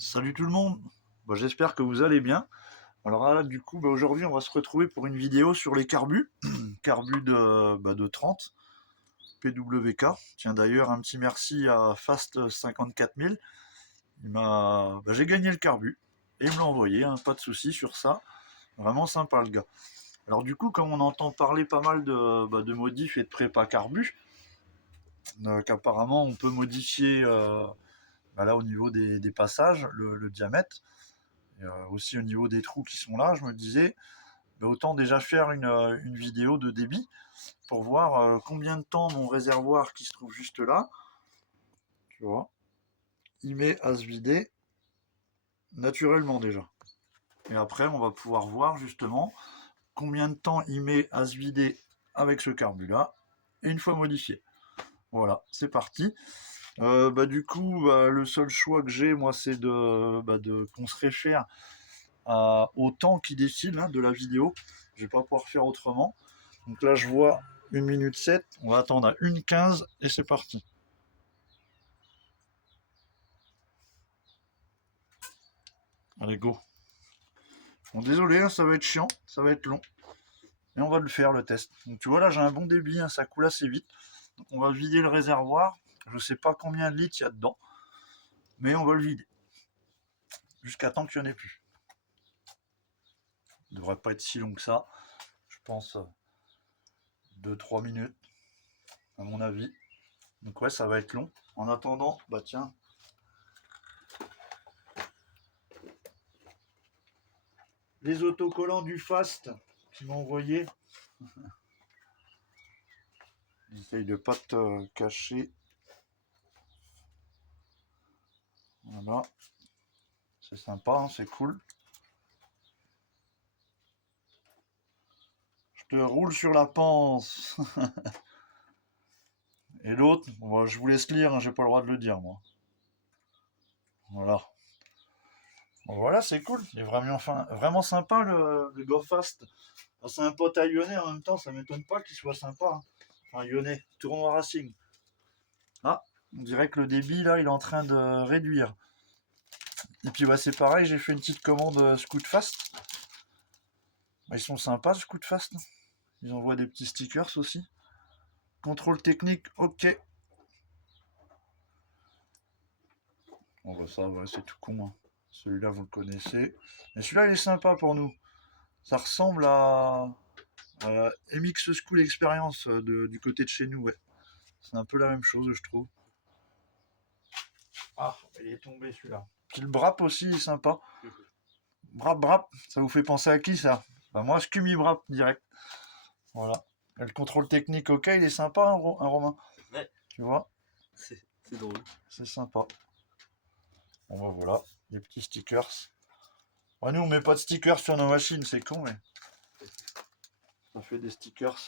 Salut tout le monde, j'espère que vous allez bien. Alors là, du coup, aujourd'hui, on va se retrouver pour une vidéo sur les carbus, carbus de 30 PWK. Tiens d'ailleurs, un petit merci à Fast 54000. J'ai gagné le carbu et il me l'a envoyé, hein, pas de souci sur ça. Vraiment sympa le gars. Alors du coup, comme on entend parler pas mal de modifs et de prépa carbu, qu'apparemment on peut modifier là au niveau des passages, le diamètre. Et aussi au niveau des trous qui sont là, je me disais, autant déjà faire une vidéo de débit pour voir combien de temps mon réservoir qui se trouve juste là, tu vois, il met à se vider naturellement déjà. Et après, on va pouvoir voir justement combien de temps il met à se vider avec ce carbu-là, et une fois modifié. Voilà, c'est parti. Du coup, le seul choix que j'ai, moi, c'est qu'on se réfère au temps qui défile hein, de la vidéo. Je vais pas pouvoir faire autrement. Donc là, je vois 1 minute 7. On va attendre à 1 15 et c'est parti. Allez, go. Bon, désolé, hein, ça va être chiant, ça va être long. Mais on va le faire, le test. Donc tu vois, là, j'ai un bon débit, hein, ça coule assez vite. Donc on va vider le réservoir. Je sais pas combien de litres il y a dedans, mais on va le vider. Jusqu'à temps qu'il n'y en ait plus. Il ne devrait pas être si long que ça. Je pense 2-3 minutes, à mon avis. Donc ouais, ça va être long. En attendant, tiens, les autocollants du Fast qui m'ont envoyé. J'essaye de pas te cacher. Voilà. C'est sympa, hein, c'est cool. Je te roule sur la panse. Et l'autre, je vous laisse lire, hein, j'ai pas le droit de le dire, moi. Voilà. Bon, voilà, c'est cool. Il est vraiment sympa le Go Fast. C'est un pote à Lyonnais en même temps, ça m'étonne pas qu'il soit sympa. Hein. Enfin, Lyonnais, tournoi Racing. Ah, on dirait que le débit là, il est en train de réduire. Et puis c'est pareil, j'ai fait une petite commande Scoot Fast. Ils sont sympas, Scoot Fast. Ils envoient des petits stickers aussi. Contrôle technique, ok. Bon, ça, c'est tout con. Hein. Celui-là, vous le connaissez. Mais celui-là, il est sympa pour nous. Ça ressemble à MX School Experience du côté de chez nous, ouais. C'est un peu la même chose, je trouve. Ah, il est tombé celui-là. Puis le Brap aussi, il est sympa. Brap, ça vous fait penser à qui ça? Moi, Scumi Brap, direct. Voilà. Et le contrôle technique, ok, il est sympa, un Romain. Ouais. Tu vois? C'est drôle. C'est sympa. Bon, voilà, des petits stickers. Nous, on met pas de stickers sur nos machines, c'est con, mais ça fait des stickers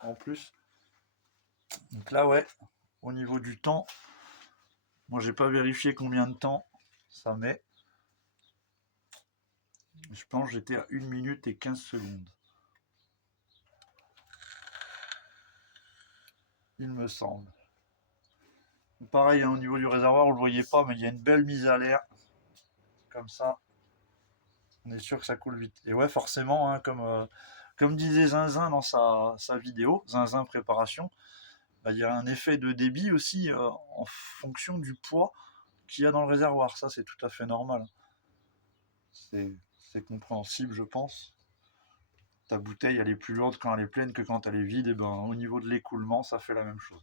en plus. Donc là, ouais, au niveau du temps, moi, j'ai pas vérifié combien de temps ça met. Je pense que j'étais à 1 minute et 15 secondes. Il me semble. Pareil, hein, au niveau du réservoir, on le voyait pas, mais il y a une belle mise à l'air. Comme ça, on est sûr que ça coule vite. Et ouais, forcément, hein, comme disait Zinzin dans sa vidéo, Zinzin préparation, il y a un effet de débit aussi en fonction du poids qu'il y a dans le réservoir. Ça, c'est tout à fait normal. C'est compréhensible, je pense. Ta bouteille, elle est plus lourde quand elle est pleine que quand elle est vide. Et au niveau de l'écoulement, ça fait la même chose.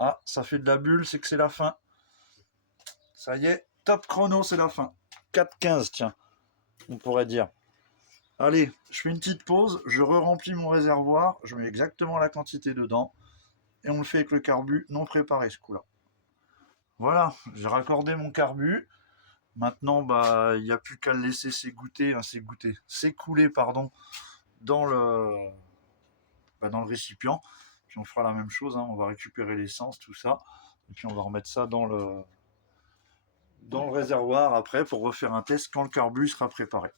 Ah, ça fait de la bulle, c'est que c'est la fin. Ça y est, top chrono, c'est la fin. 4,15, tiens, on pourrait dire. Allez, je fais une petite pause, je re-remplis mon réservoir, je mets exactement la quantité dedans, et on le fait avec le carbu non préparé ce coup-là. Voilà, j'ai raccordé mon carbu. Maintenant, il n'y a plus qu'à le laisser s'écouler, dans le récipient. Puis on fera la même chose, hein, on va récupérer l'essence, tout ça, et puis on va remettre ça dans le réservoir après pour refaire un test quand le carbu sera préparé.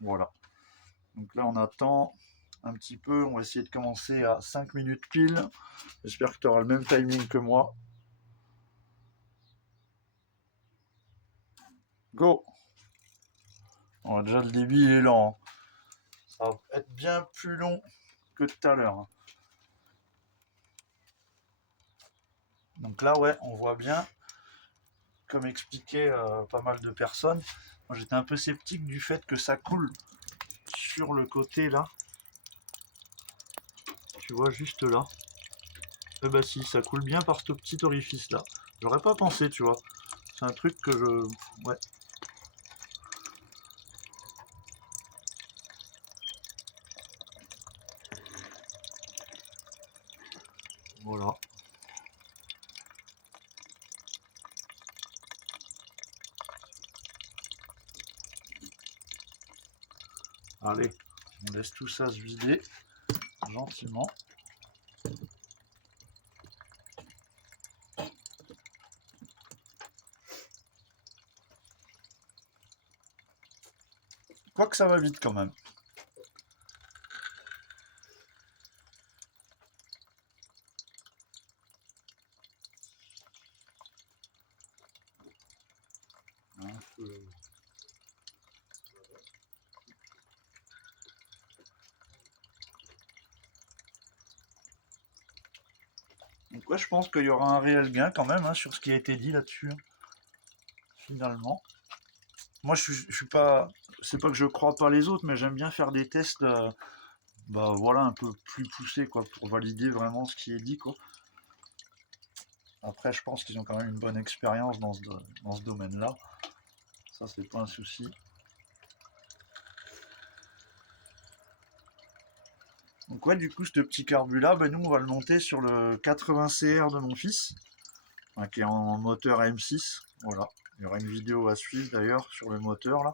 Voilà. Donc là, on attend un petit peu. On va essayer de commencer à 5 minutes pile. J'espère que tu auras le même timing que moi. Go. Bon, déjà le débit est lent, hein. Ça va être bien plus long que tout à l'heure, hein. Donc là, ouais, on voit bien, comme expliquait pas mal de personnes, moi j'étais un peu sceptique du fait que ça coule sur le côté là. Tu vois, juste là. Eh bah si, ça coule bien par ce petit orifice là. J'aurais pas pensé, tu vois. C'est un truc que je... Ouais. Voilà. Allez, on laisse tout ça se vider gentiment. Quoique ça va vite quand même. Donc ouais, je pense qu'il y aura un réel gain quand même, hein, sur ce qui a été dit là-dessus, hein, finalement. Moi, je suis pas... C'est pas que je crois pas les autres, mais j'aime bien faire des tests, bah voilà, un peu plus poussés, quoi, pour valider vraiment ce qui est dit, quoi. Après, je pense qu'ils ont quand même une bonne expérience dans ce domaine-là. Ça, c'est pas un souci. Donc ouais, du coup, ce petit carbu là, ben, nous, on va le monter sur le 80 CR de mon fils, hein, qui est en moteur M6. Voilà. Il y aura une vidéo à suivre d'ailleurs sur le moteur là,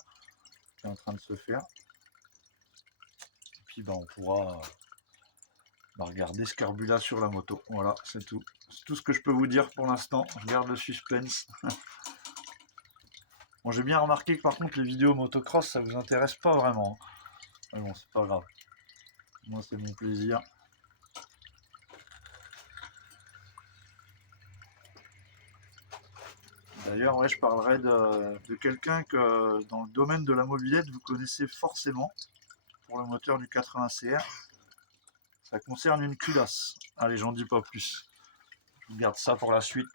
qui est en train de se faire. Et puis ben, on pourra regarder ce carbu là sur la moto. Voilà, c'est tout. C'est tout ce que je peux vous dire pour l'instant. Je garde le suspense. Bon, j'ai bien remarqué que par contre, les vidéos motocross, ça vous intéresse pas vraiment, hein. Mais bon, c'est pas grave. Moi, c'est mon plaisir. D'ailleurs, ouais, je parlerai de quelqu'un que dans le domaine de la mobilette, vous connaissez forcément pour le moteur du 80 CR. Ça concerne une culasse. Allez, j'en dis pas plus. Je garde ça pour la suite.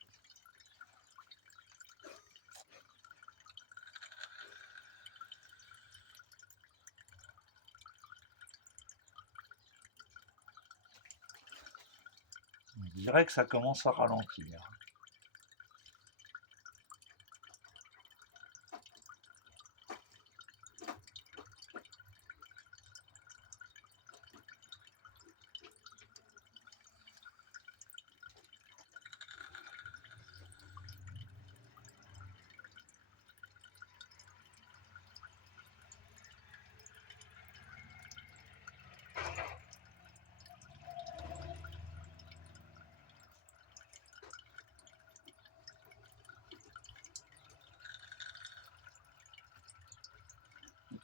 Je dirais que ça commence à ralentir.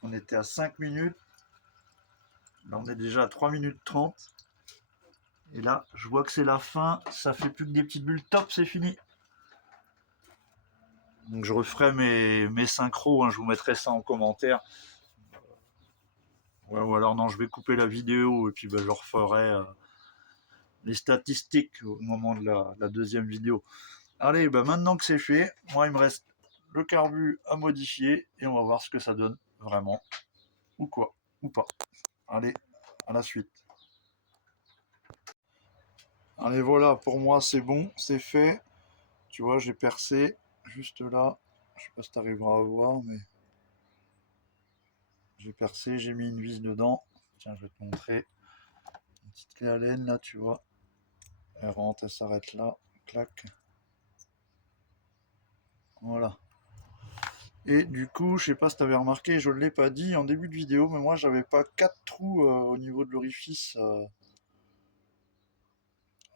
On était à 5 minutes. Là, on est déjà à 3 minutes 30. Et là, je vois que c'est la fin. Ça fait plus que des petites bulles. Top, c'est fini. Donc je referai mes synchros, hein, je vous mettrai ça en commentaire. Ouais, ou alors non, je vais couper la vidéo et puis ben, je referai les statistiques au moment de la deuxième vidéo. Allez, ben, maintenant que c'est fait, moi il me reste le carbu à modifier et on va voir ce que ça donne vraiment. Ou quoi, ou pas. Allez, à la suite. Allez, voilà, pour moi c'est bon, c'est fait. Tu vois, j'ai percé juste là. Je sais pas si tu arriveras à voir, mais j'ai percé, j'ai mis une vis dedans. Tiens, je vais te montrer. Une petite clé à laine là, tu vois. Elle rentre, elle s'arrête là. Clac. Voilà. Et du coup, je sais pas si tu avais remarqué, je ne l'ai pas dit en début de vidéo, mais moi j'avais pas quatre trous au niveau de l'orifice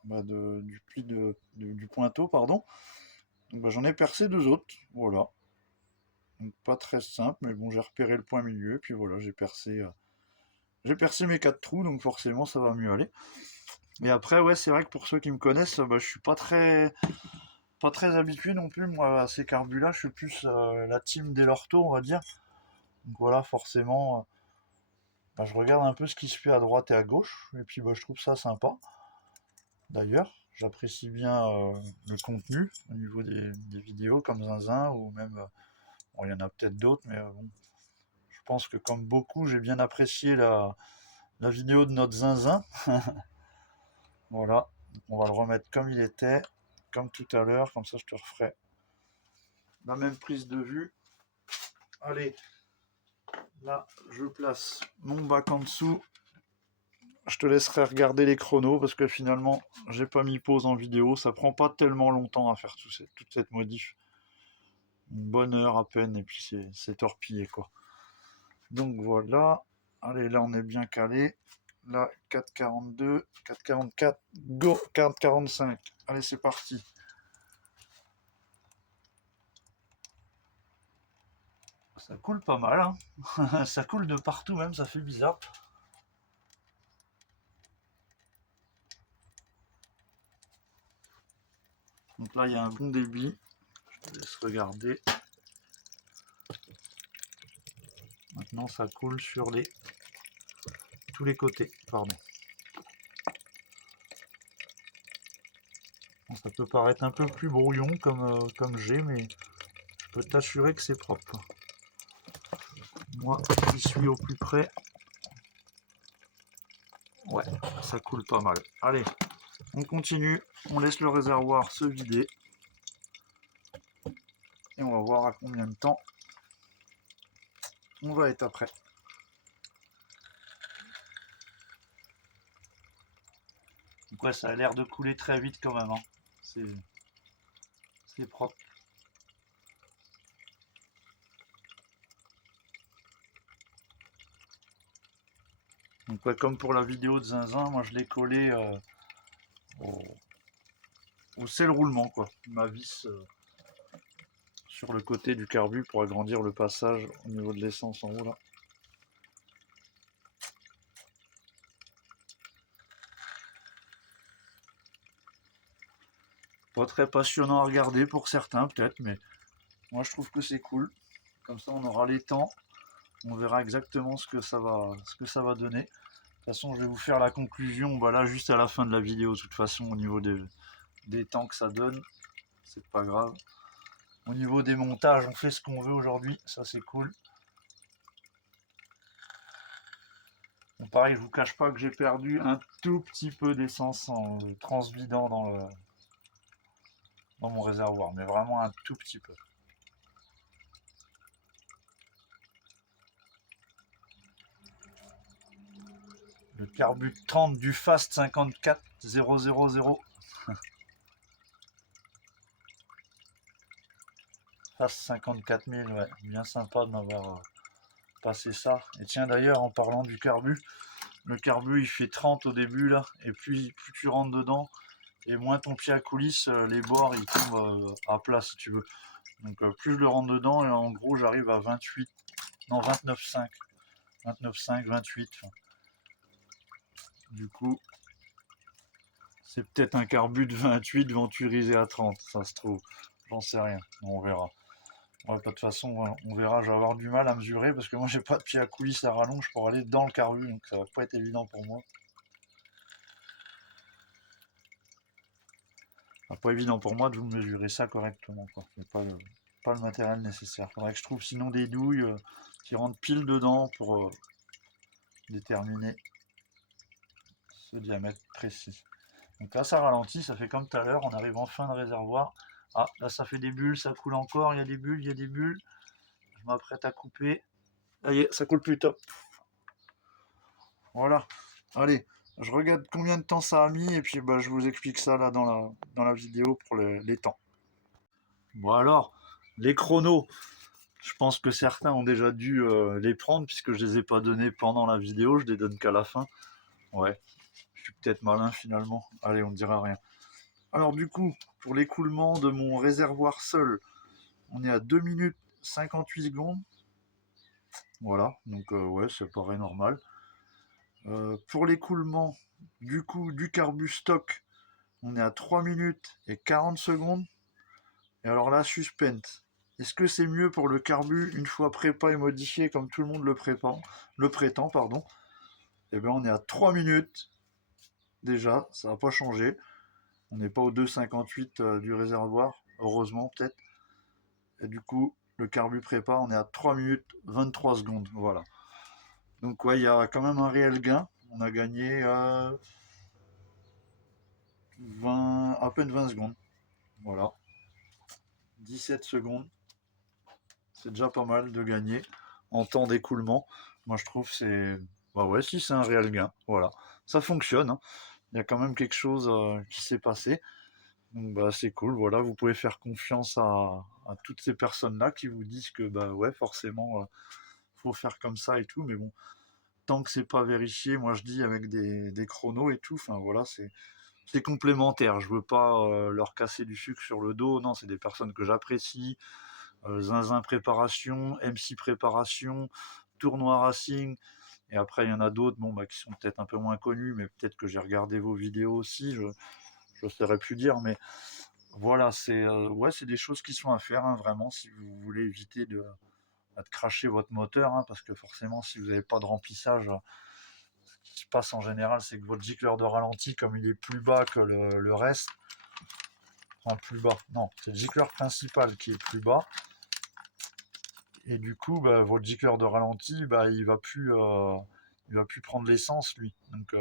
bah, du pli du pointeau, pardon. Donc bah, j'en ai percé deux autres, voilà. Donc pas très simple, mais bon, j'ai repéré le point milieu, puis voilà, j'ai percé mes quatre trous, donc forcément ça va mieux aller. Et après, ouais, c'est vrai que pour ceux qui me connaissent, bah, je suis pas très habitué non plus, moi, à ces carbus-là. Je suis plus la team Delorto, on va dire. Donc voilà, forcément, bah, je regarde un peu ce qui se fait à droite et à gauche. Et puis, bah, je trouve ça sympa. D'ailleurs, j'apprécie bien le contenu au niveau des vidéos comme Zinzin ou même, bon, il y en a peut-être d'autres, mais bon, je pense que comme beaucoup, j'ai bien apprécié la vidéo de notre Zinzin. Voilà, on va le remettre comme il était, comme tout à l'heure, comme ça je te referai la même prise de vue. Allez, là je place mon bac en dessous. Je te laisserai regarder les chronos parce que finalement j'ai pas mis pause en vidéo, ça prend pas tellement longtemps à faire toute cette modif. Une bonne heure à peine et puis c'est torpillé quoi. Donc voilà, allez là on est bien calé. Là 4,42, 4,44, go 4,45. Allez c'est parti. Ça coule pas mal, hein. Ça coule de partout même, ça fait bizarre. Donc là, il y a un bon débit. Je te laisse regarder. Maintenant, ça coule sur tous les côtés. Pardon. Bon, ça peut paraître un peu plus brouillon comme j'ai, mais je peux t'assurer que c'est propre. Moi, qui suis au plus près, ouais, ça coule pas mal. Allez, on continue. On laisse le réservoir se vider. Et on va voir à combien de temps on va être après. Donc ouais, ça a l'air de couler très vite quand même, hein. C'est propre. Donc ouais, comme pour la vidéo de Zinzin, moi je l'ai collé au sel roulement quoi. Ma vis sur le côté du carbu pour agrandir le passage au niveau de l'essence en haut là. Pas très passionnant à regarder pour certains peut-être, mais moi je trouve que c'est cool. Comme ça on aura les temps, on verra exactement ce que ça va donner. De toute façon je vais vous faire la conclusion bah là juste à la fin de la vidéo de toute façon au niveau des temps que ça donne. C'est pas grave. Au niveau des montages, on fait ce qu'on veut aujourd'hui, ça c'est cool. Bon, pareil, je vous cache pas que j'ai perdu un tout petit peu d'essence en transvidant dans mon réservoir, mais vraiment un tout petit peu. Le Carbut 30 du Fast 54000. Fast 54000, ouais, bien sympa de m'avoir passé ça. Et tiens d'ailleurs, en parlant du carbu, le carbu il fait 30 au début là, et plus tu rentres dedans, et moins ton pied à coulisse, les bords ils tombent à plat si tu veux. Donc plus je le rentre dedans, et en gros j'arrive à 28, non 29,5. 29,5, 28. Du coup, c'est peut-être un carbu de 28 venturisé à 30, ça se trouve. J'en sais rien, on verra. Ouais, de toute façon, on verra, je vais avoir du mal à mesurer parce que moi j'ai pas de pied à coulisse à rallonge pour aller dans le carbu, donc ça va pas être évident pour moi. Ça va pas évident pour moi de vous mesurer ça correctement, quoi. Il n'y a pas le matériel nécessaire. Faudrait que je trouve sinon des douilles qui rentrent pile dedans pour déterminer ce diamètre précis. Donc là ça ralentit, ça fait comme tout à l'heure, on arrive en fin de réservoir. Ah, là ça fait des bulles, ça coule encore, il y a des bulles, il y a des bulles. Je m'apprête à couper. Ça y est, ça coule plus, top. Voilà. Allez, je regarde combien de temps ça a mis et puis bah, je vous explique ça là dans la vidéo pour les temps. Bon alors, les chronos, je pense que certains ont déjà dû les prendre puisque je les ai pas donnés pendant la vidéo, je les donne qu'à la fin. Ouais, je suis peut-être malin finalement. Allez, on ne dira rien. Alors du coup, pour l'écoulement de mon réservoir seul, on est à 2 minutes 58 secondes. Voilà, donc ouais, ça paraît normal. Pour l'écoulement du coup du carbu stock, on est à 3 minutes et 40 secondes. Et alors là, suspense. Est-ce que c'est mieux pour le carbu une fois prépa et modifié comme tout le monde le prétend, pardon. Eh bien, on est à 3 minutes déjà, ça n'a pas changé. On n'est pas au 2,58 du réservoir, heureusement peut-être. Et du coup, le carbu prépa, on est à 3 minutes 23 secondes. Voilà. Donc ouais, il y a quand même un réel gain. On a gagné 20, à peine 20 secondes. Voilà. 17 secondes. C'est déjà pas mal de gagner en temps d'écoulement. Moi je trouve c'est. Bah ouais, si c'est un réel gain. Voilà. Ça fonctionne, hein. Il y a quand même quelque chose qui s'est passé. Donc bah c'est cool, voilà, vous pouvez faire confiance à toutes ces personnes-là qui vous disent que bah ouais, forcément, faut faire comme ça et tout, mais bon, tant que c'est pas vérifié, moi je dis avec des chronos et tout, enfin voilà, c'est complémentaire. Je veux pas leur casser du sucre sur le dos, non, c'est des personnes que j'apprécie. Zinzin préparation, MC préparation, tournoi racing, et après il y en a d'autres bon, bah, qui sont peut-être un peu moins connus, mais peut-être que j'ai regardé vos vidéos aussi, je saurais plus dire, mais voilà, ouais, c'est des choses qui sont à faire, hein, vraiment, si vous voulez éviter de cracher votre moteur, hein, parce que forcément, si vous n'avez pas de remplissage, ce qui se passe en général, c'est que votre gicleur de ralenti, comme il est plus bas que le reste, enfin plus bas, non, c'est le gicleur principal qui est plus bas, et du coup, bah, votre gicleur de ralenti, bah, il va plus prendre l'essence, lui. Donc,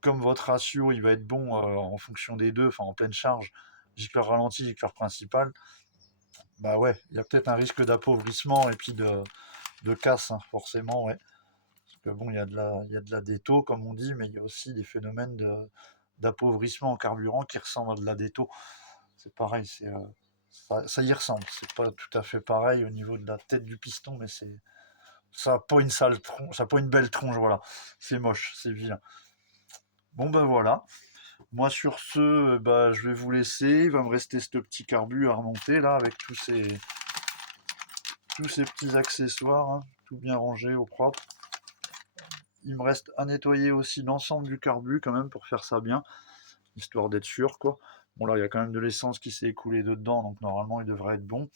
comme votre ratio, il va être bon en fonction des deux, enfin en pleine charge, gicleur ralenti, gicleur principal, bah ouais, il y a peut-être un risque d'appauvrissement et puis de casse, hein, forcément, ouais. Parce que bon, il y a de la déto, comme on dit, mais il y a aussi des phénomènes d'appauvrissement en carburant qui ressemblent à de la déto. C'est pareil, ça y ressemble. C'est pas tout à fait pareil au niveau de la tête du piston, mais ça a pas une sale tronche, ça a pas une belle tronche, voilà. C'est moche, c'est vilain. Bon ben voilà. Moi sur ce, bah, je vais vous laisser. Il va me rester ce petit carbu à remonter là avec tous ces petits accessoires, hein, tout bien rangé au propre. Il me reste à nettoyer aussi l'ensemble du carbu quand même pour faire ça bien, histoire d'être sûr quoi. Bon là il y a quand même de l'essence qui s'est écoulée dedans, donc normalement il devrait être bon.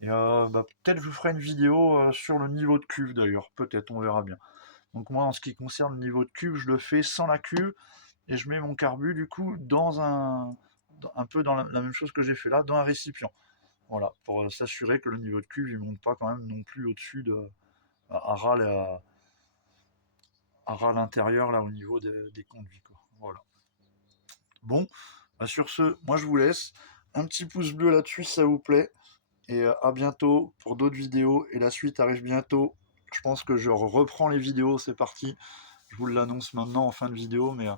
Et bah, peut-être je vous ferai une vidéo sur le niveau de cuve d'ailleurs, peut-être, on verra bien. Donc moi en ce qui concerne le niveau de cuve, je le fais sans la cuve et je mets mon carbu du coup dans un peu dans la même chose que j'ai fait là, dans un récipient. Voilà, pour s'assurer que le niveau de cuve il monte pas quand même non plus au-dessus à ras à ras l'intérieur là au niveau des conduits quoi. Voilà. Bon, bah sur ce, moi je vous laisse. Un petit pouce bleu là-dessus si ça vous plaît. Et à bientôt pour d'autres vidéos. Et la suite arrive bientôt. Je pense que je reprends les vidéos, c'est parti. Je vous l'annonce maintenant en fin de vidéo, mais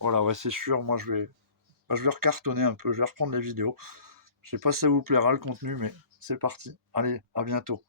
voilà, ouais, c'est sûr. Moi, je vais recartonner un peu. Je vais reprendre les vidéos. Je sais pas si ça vous plaira le contenu, mais c'est parti. Allez, à bientôt.